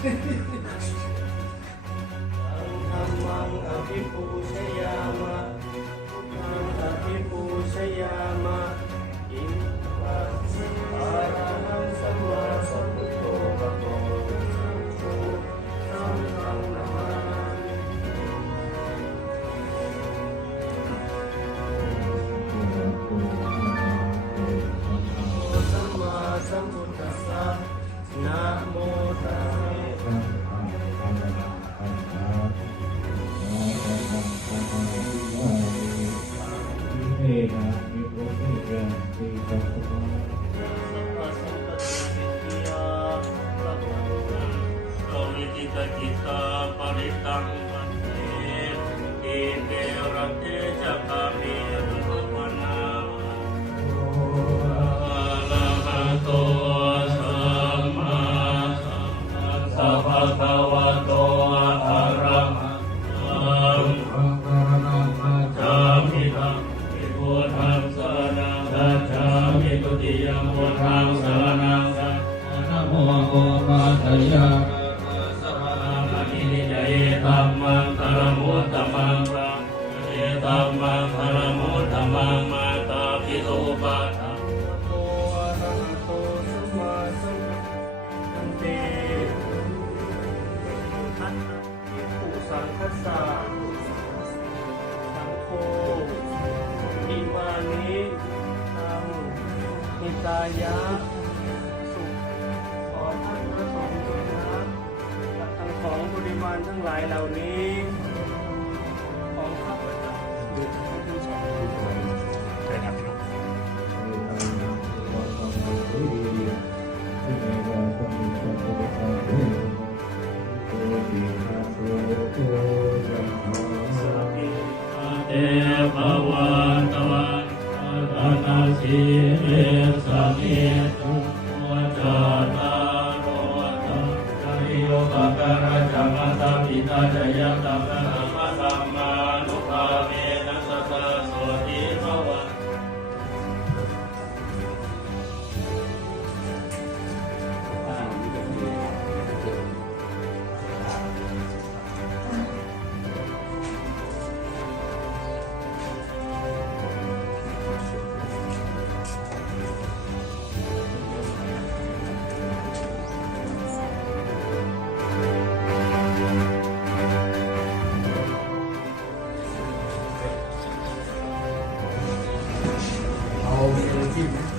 ธรรมั สัพพะสัมปติ ตุติยมพุทังสรณังคัจฉานะโมโมมาตยาสัมมานินิจเยธัมมังคารมุตตมังเยธัมมังคารมุตตมังมาตาปิโสปะทังโตอะโตสัมาสุคันเตคุสังคัสสะ นิตายะสุขขอท่านพระสงฆ์ด้วยนะและทั้งของบริวารทั้งหลายเหล่านี้ ของข้าพเจ้าเตภวันตวั นอานาสีเอสเมตุวัจตารโรตัจริโยปะการะจัมมะสัมปิตาจยะตัมมะ You.